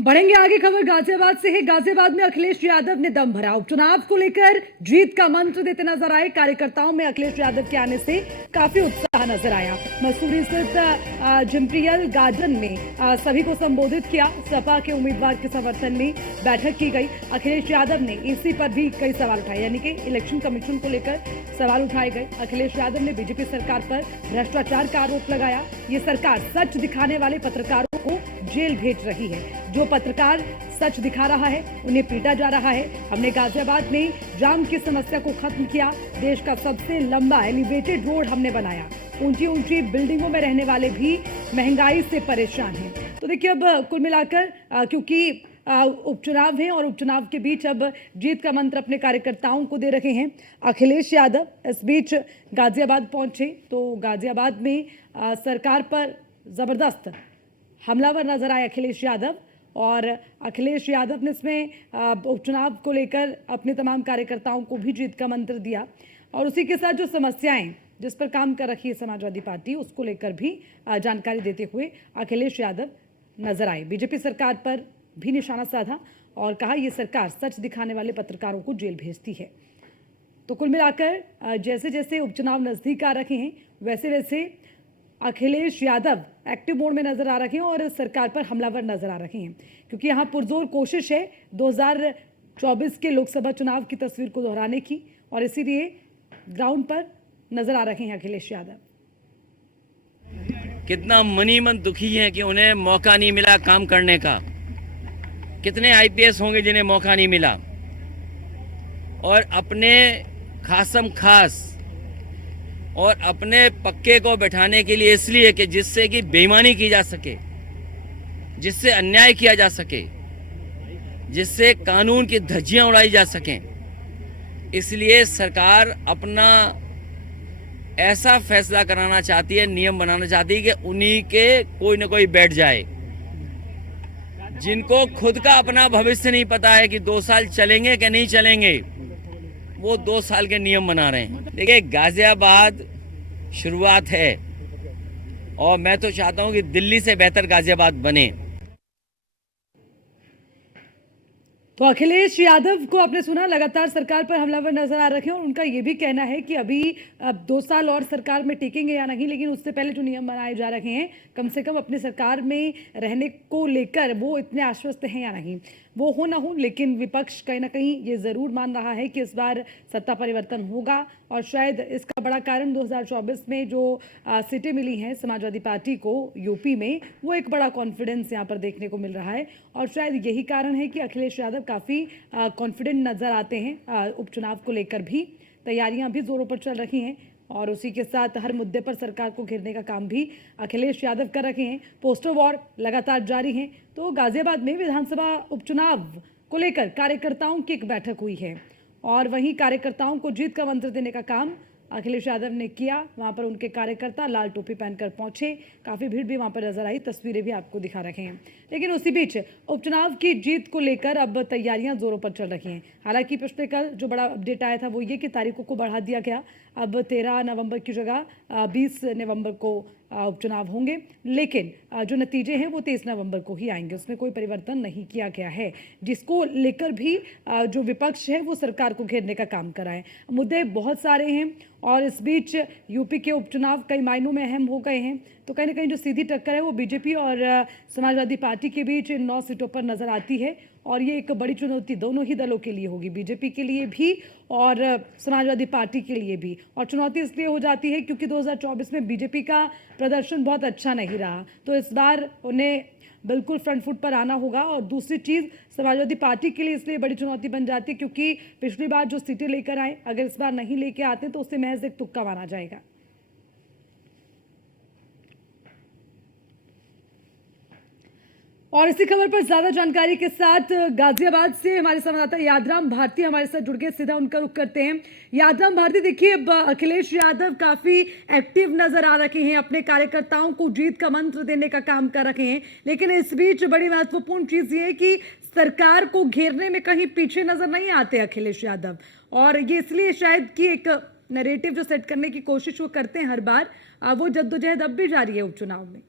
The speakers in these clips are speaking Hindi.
बढ़ेंगे आगे। खबर गाजियाबाद से है। गाजियाबाद में अखिलेश यादव ने दम भरा। उपचुनाव को लेकर जीत का मंत्र देते नजर आए। कार्यकर्ताओं में अखिलेश यादव के आने से काफी उत्साह नजर आया। मसूरी स्थित जिम्प्रियल गार्डन में सभी को संबोधित किया। सपा के उम्मीदवार के समर्थन में बैठक की गई। अखिलेश यादव ने इसी पर भी कई सवाल उठाए, यानी कि इलेक्शन कमीशन को लेकर सवाल उठाए गए। अखिलेश यादव ने बीजेपी सरकार पर भ्रष्टाचार का आरोप लगाया। ये सरकार सच दिखाने वाले पत्रकारों को जेल भेज रही है। जो पत्रकार सच दिखा रहा है उन्हें पीटा जा रहा है। हमने गाजियाबाद में जाम की समस्या को खत्म किया। देश का सबसे लंबा एलिवेटेड रोड हमने बनाया। ऊंची ऊंची बिल्डिंगों में रहने वाले भी महंगाई से परेशान हैं। तो देखिए, अब कुल मिलाकर क्योंकि उपचुनाव है और उपचुनाव के बीच अब जीत का मंत्र अपने कार्यकर्ताओं को दे रहे हैं अखिलेश यादव। इस बीच गाजियाबाद पहुंचे तो गाजियाबाद में सरकार पर जबरदस्त हमलावर नजर आए अखिलेश यादव। और अखिलेश यादव ने इसमें उपचुनाव को लेकर अपने तमाम कार्यकर्ताओं को भी जीत का मंत्र दिया। और उसी के साथ जो समस्याएं जिस पर काम कर रही है समाजवादी पार्टी, उसको लेकर भी जानकारी देते हुए अखिलेश यादव नजर आए। बीजेपी सरकार पर भी निशाना साधा और कहा यह सरकार सच दिखाने वाले पत्रकारों को जेल भेजती है। तो कुल मिलाकर जैसे जैसे उपचुनाव नजदीक आ रहे हैं वैसे वैसे अखिलेश यादव एक्टिव मोड में नजर आ रहे हैं और सरकार पर हमलावर नजर आ रहे हैं, क्योंकि यहां पुरजोर कोशिश है 2024 के लोकसभा चुनाव की तस्वीर को दोहराने की, और इसीलिए ग्राउंड पर नजर आ रहे हैं अखिलेश यादव। कितना मनी मन दुखी है कि उन्हें मौका नहीं मिला काम करने का। कितने आईपीएस होंगे जिन्हें मौका नहीं मिला, और अपने खासम खास और अपने पक्के को बैठाने के लिए, इसलिए कि जिससे कि बेईमानी की जा सके, जिससे अन्याय किया जा सके, जिससे कानून की धज्जियां उड़ाई जा सकें, इसलिए सरकार अपना ऐसा फैसला कराना चाहती है, नियम बनाना चाहती है कि उन्हीं के कोई ना कोई बैठ जाए। जिनको खुद का अपना भविष्य नहीं पता है कि 2 साल चलेंगे कि नहीं चलेंगे, वो 2 साल के नियम बना रहे हैं। देखिए, गाजियाबाद शुरुआत है और मैं तो चाहता हूं कि दिल्ली से बेहतर गाजियाबाद बने। तो अखिलेश यादव को आपने सुना, लगातार सरकार पर हमलावर नजर आ रहे हैं और उनका यह भी कहना है कि अभी 2 साल और सरकार में टिकेंगे या नहीं, लेकिन उससे पहले जो नियम बनाए जा रहे हैं कम से कम अपनी सरकार में रहने को लेकर वो इतने आश्वस्त हैं या नहीं। वो हो ना हो, लेकिन विपक्ष कहीं ना कहीं ये ज़रूर मान रहा है कि इस बार सत्ता परिवर्तन होगा। और शायद इसका बड़ा कारण 2024 में जो सीटें मिली हैं समाजवादी पार्टी को यूपी में, वो एक बड़ा कॉन्फिडेंस यहाँ पर देखने को मिल रहा है। और शायद यही कारण है कि अखिलेश यादव काफ़ी कॉन्फिडेंट नज़र आते हैं। उपचुनाव को लेकर भी तैयारियां भी जोरों पर चल रही हैं और उसी के साथ हर मुद्दे पर सरकार को घेरने का काम भी अखिलेश यादव कर रहे हैं। पोस्टर वॉर लगातार जारी है। तो गाजियाबाद में विधानसभा उपचुनाव को लेकर कार्यकर्ताओं की एक बैठक हुई है और वहीं कार्यकर्ताओं को जीत का मंत्र देने का काम अखिलेश यादव ने किया। वहां पर उनके कार्यकर्ता लाल टोपी पहनकर पहुंचे। काफ़ी भीड़ भी वहां पर नजर आई, तस्वीरें भी आपको दिखा रहे हैं। लेकिन उसी बीच उपचुनाव की जीत को लेकर अब तैयारियां जोरों पर चल रही हैं। हालांकि पिछले कल जो बड़ा अपडेट आया था वो ये कि तारीखों को बढ़ा दिया गया। अब 13 नवंबर की जगह 20 नवंबर को उपचुनाव होंगे, लेकिन जो नतीजे हैं वो 23 नवंबर को ही आएंगे। उसमें कोई परिवर्तन नहीं किया गया है, जिसको लेकर भी जो विपक्ष है वो सरकार को घेरने का काम कर रहा है। मुद्दे बहुत सारे हैं और इस बीच यूपी के उपचुनाव कई मायनों में अहम हो गए हैं। तो कहीं ना कहीं जो सीधी टक्कर है वो बीजेपी और समाजवादी पार्टी के बीच इन 9 सीटों पर नजर आती है और ये एक बड़ी चुनौती दोनों ही दलों के लिए होगी, बीजेपी के लिए भी और समाजवादी पार्टी के लिए भी। और चुनौती इसलिए हो जाती है क्योंकि 2024 में बीजेपी का प्रदर्शन बहुत अच्छा नहीं रहा, तो इस बार उन्हें बिल्कुल फ्रंट फुट पर आना होगा। और दूसरी चीज़ समाजवादी पार्टी के लिए इसलिए बड़ी चुनौती बन जाती है क्योंकि पिछली बार जो सीटें लेकर आए, अगर इस बार नहीं लेके आते तो उससे महज एक तुक्का माना जाएगा। और इसी खबर पर ज्यादा जानकारी के साथ गाजियाबाद से हमारे संवाददाता यादराम भारती हमारे साथ जुड़ गए। सीधा उनका रुख करते हैं। यादराम भारती, देखिए अखिलेश यादव काफी एक्टिव नजर आ रहे हैं, अपने कार्यकर्ताओं को जीत का मंत्र देने का काम कर रहे हैं, लेकिन इस बीच बड़ी महत्वपूर्ण चीज ये है कि सरकार को घेरने में कहीं पीछे नजर नहीं आते अखिलेश यादव। और ये इसलिए शायद कि एक नैरेटिव जो सेट करने की कोशिश वो करते हैं हर बार, वो जद्दोजहद अब भी जारी है उपचुनाव में।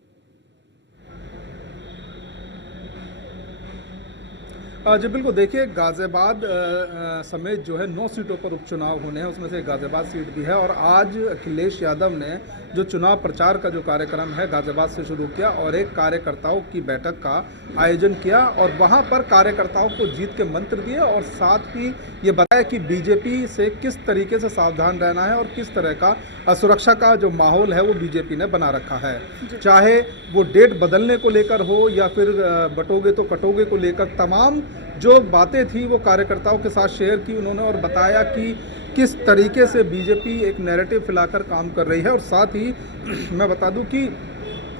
जी बिल्कुल, देखिए गाज़ियाबाद समेत जो है 9 सीटों पर उपचुनाव होने हैं, उसमें से गाज़ियाबाद सीट भी है। और आज अखिलेश यादव ने जो चुनाव प्रचार का जो कार्यक्रम है गाज़ियाबाद से शुरू किया और एक कार्यकर्ताओं की बैठक का आयोजन किया और वहां पर कार्यकर्ताओं को जीत के मंत्र दिए और साथ ही ये बताया कि बीजेपी से किस तरीके से सावधान रहना है और किस तरह का सुरक्षा का जो माहौल है वो बीजेपी ने बना रखा है, चाहे वो डेट बदलने को लेकर हो या फिर बटोगे तो कटोगे को लेकर। तमाम जो बातें थी वो कार्यकर्ताओं के साथ शेयर की उन्होंने और बताया कि किस तरीके से बीजेपी एक नैरेटिव फैलाकर काम कर रही है। और साथ ही मैं बता दूं कि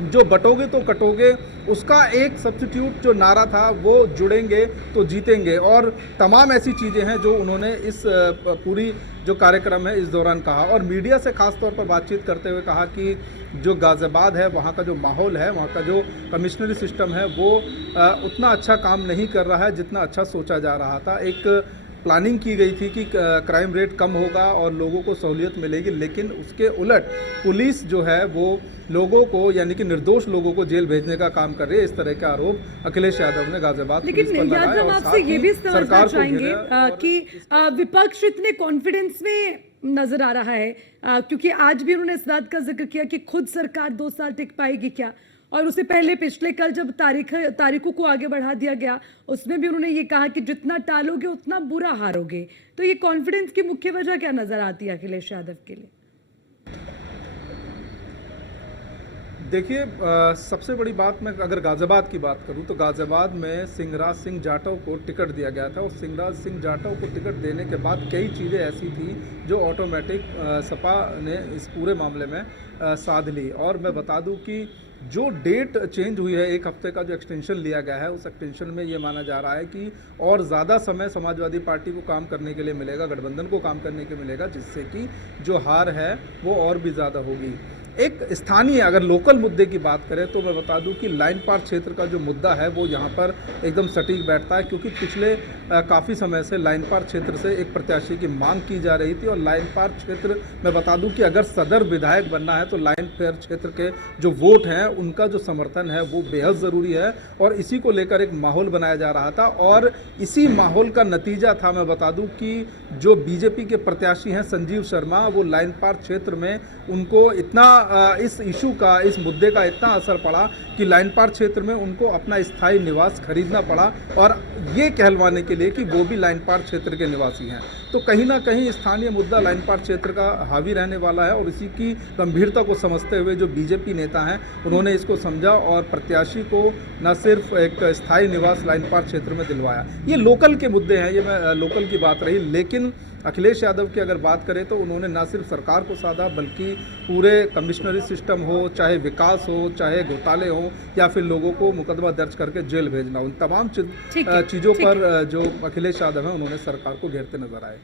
जो बटोगे तो कटोगे उसका एक सब्स्टिट्यूट जो नारा था वो जुड़ेंगे तो जीतेंगे और तमाम ऐसी चीज़ें हैं जो उन्होंने इस पूरी जो कार्यक्रम है इस दौरान कहा। और मीडिया से खास तौर पर बातचीत करते हुए कहा कि जो गाज़ियाबाद है वहाँ का जो माहौल है, वहाँ का जो कमिश्नरी सिस्टम है वो उतना अच्छा काम नहीं कर रहा है जितना अच्छा सोचा जा रहा था। एक प्लानिंग की गई थी कि क्राइम रेट कम होगा और लोगों को सहूलियत मिलेगी, लेकिन उसके उलट पुलिस जो है वो लोगों को यानी कि निर्दोष लोगों को जेल भेजने का काम कर रही है। इस तरह के आरोप अखिलेश यादव ने गाज़ियाबाद पुलिस पर लगाए। लेकिन हम आपसे ये भी समझना चाहेंगे कि विपक्ष इतने कॉन्फिडेंस में नजर आ रहा है क्योंकि आज भी उन्होंने इस बात का जिक्र किया कि खुद सरकार 2 साल टिक पाएगी क्या, और उससे पहले पिछले कल जब तारीखों को आगे बढ़ा दिया गया उसमें भी उन्होंने ये कहा कि जितना टालोगे उतना बुरा हारोगे। तो ये कॉन्फिडेंस की मुख्य वजह क्या नजर आती है अखिलेश यादव के लिए? देखिए सबसे बड़ी बात मैं अगर गाज़ियाबाद की बात करूं तो गाज़ियाबाद में सिंहराज सिंह जाटव को टिकट दिया गया था और सिंहराज सिंह जाटव को टिकट देने के बाद कई चीज़ें ऐसी थी जो ऑटोमेटिक सपा ने इस पूरे मामले में साध ली। और मैं बता दूं कि जो डेट चेंज हुई है, 1 हफ्ते का जो एक्सटेंशन लिया गया है, उस एक्सटेंशन में ये माना जा रहा है कि और ज़्यादा समय समाजवादी पार्टी को काम करने के लिए मिलेगा, गठबंधन को काम करने के मिलेगा, जिससे कि जो हार है वो और भी ज़्यादा होगी। एक स्थानीय अगर लोकल मुद्दे की बात करें तो मैं बता दूं कि लाइन पार क्षेत्र का जो मुद्दा है वो यहाँ पर एकदम सटीक बैठता है क्योंकि पिछले काफ़ी समय से लाइन पार क्षेत्र से एक प्रत्याशी की मांग की जा रही थी। और लाइन पार क्षेत्र मैं बता दूं कि अगर सदर विधायक बनना है तो लाइन पार क्षेत्र के जो वोट हैं उनका जो समर्थन है वो बेहद ज़रूरी है और इसी को लेकर एक माहौल बनाया जा रहा था। और इसी माहौल का नतीजा था, मैं बता दूं कि जो बीजेपी के प्रत्याशी हैं संजीव शर्मा, वो लाइन पार क्षेत्र में उनको इतना इस इशू का, इस मुद्दे का इतना असर पड़ा कि लाइन पार क्षेत्र में उनको अपना स्थायी निवास खरीदना पड़ा और ये कहलवाने के लिए कि वो भी लाइन पार क्षेत्र के निवासी हैं। तो कहीं ना कहीं स्थानीय मुद्दा लाइन पार क्षेत्र का हावी रहने वाला है और इसी की गंभीरता को समझते हुए जो बीजेपी नेता हैं उन्होंने इसको समझा और प्रत्याशी को न सिर्फ एक स्थायी निवास लाइन पार क्षेत्र में दिलवाया। ये लोकल के मुद्दे हैं, ये मैं लोकल की बात रही। लेकिन अखिलेश यादव की अगर बात करें तो उन्होंने न सिर्फ सरकार को साधा बल्कि पूरे कमिश्नरी सिस्टम हो, चाहे विकास हो, चाहे घोटाले हो या फिर लोगों को मुकदमा दर्ज करके जेल भेजना, उन तमाम चीज़ों पर जो अखिलेश यादव हैं उन्होंने सरकार को घेरते नजर आए।